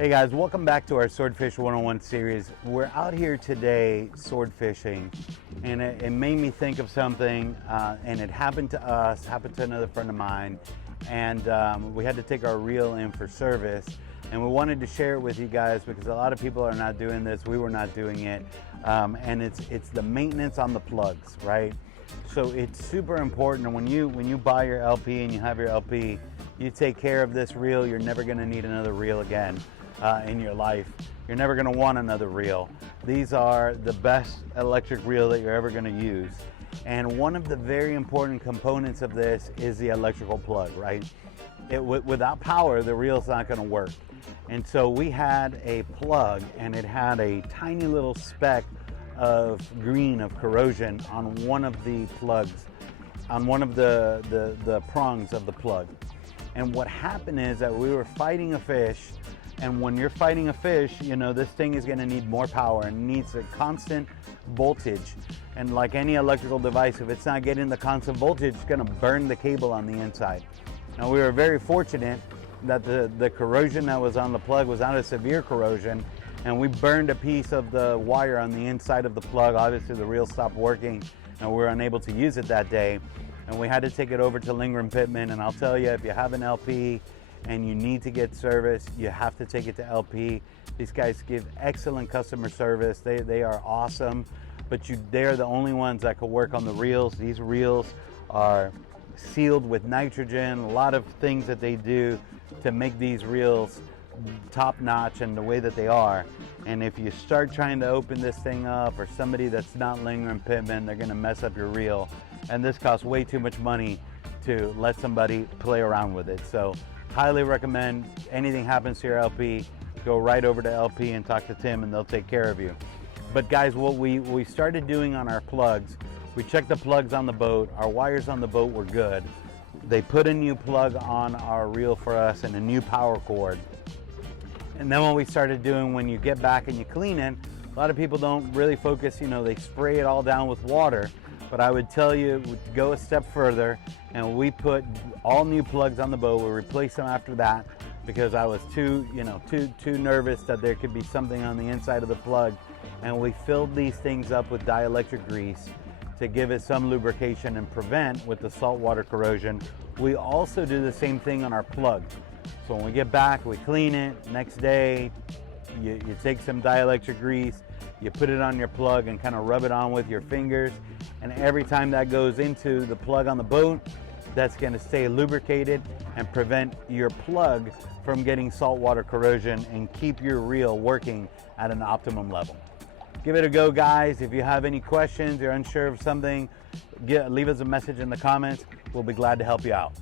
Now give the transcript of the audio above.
Hey guys, welcome back to our Swordfish 101 series. We're out here today sword fishing, and it made me think of something, and it happened to us, happened to another friend of mine, and we had to take our reel in for service, and we wanted to share it with you guys because a lot of people are not doing this. We were not doing it, and it's the maintenance on the plugs, right? So it's super important when you buy your LP and you have your LP, you take care of this reel. You're never going to need another reel again in your life. You're never going to want another reel. These are the best electric reel that you're ever going to use. And one of the very important components of this is the electrical plug, right? Without power, the reel's not going to work. And so we had a plug, and it had a tiny little speck of green of corrosion on one of the plugs, on one of the prongs of the plug. And what happened is that we were fighting a fish, and when you're fighting a fish, you know, this thing is going to need more power and needs a constant voltage. And like any electrical device, if it's not getting the constant voltage, it's going to burn the cable on the inside. Now, we were very fortunate that the corrosion that was on the plug was not a severe corrosion, and we burned a piece of the wire on the inside of the plug. Obviously, the reel stopped working, and we were unable to use it that day. And we had to take it over to Lindgren Pitman, and I'll tell you, if you have an LP and you need to get service, you have to take it to LP. These guys give excellent customer service. They are awesome, but they're the only ones that can work on the reels. These reels are sealed with nitrogen, a lot of things that they do to make these reels top notch and the way that they are. And if you start trying to open this thing up, or somebody that's not Lindgren Pitman, they're gonna mess up your reel. And this costs way too much money to let somebody play around with it. So highly recommend, anything happens to your LP, go right over to LP and talk to Tim, and they'll take care of you. But guys, what we started doing on our plugs, we checked the plugs on the boat. Our wires on the boat were good. They put a new plug on our reel for us and a new power cord. And then what we started doing, when you get back and you clean it, a lot of people don't really focus, you know, they spray it all down with water. But I would tell you to go a step further, and we put all new plugs on the boat. We replaced them after that because I was too nervous that there could be something on the inside of the plug. And we filled these things up with dielectric grease to give it some lubrication and prevent with the saltwater corrosion. We also do the same thing on our plug. So when we get back, we clean it. Next day, you take some dielectric grease, you put it on your plug and kind of rub it on with your fingers. And every time that goes into the plug on the boat, that's going to stay lubricated and prevent your plug from getting saltwater corrosion and keep your reel working at an optimum level. Give it a go, guys. If you have any questions, you're unsure of something, leave us a message in the comments. We'll be glad to help you out.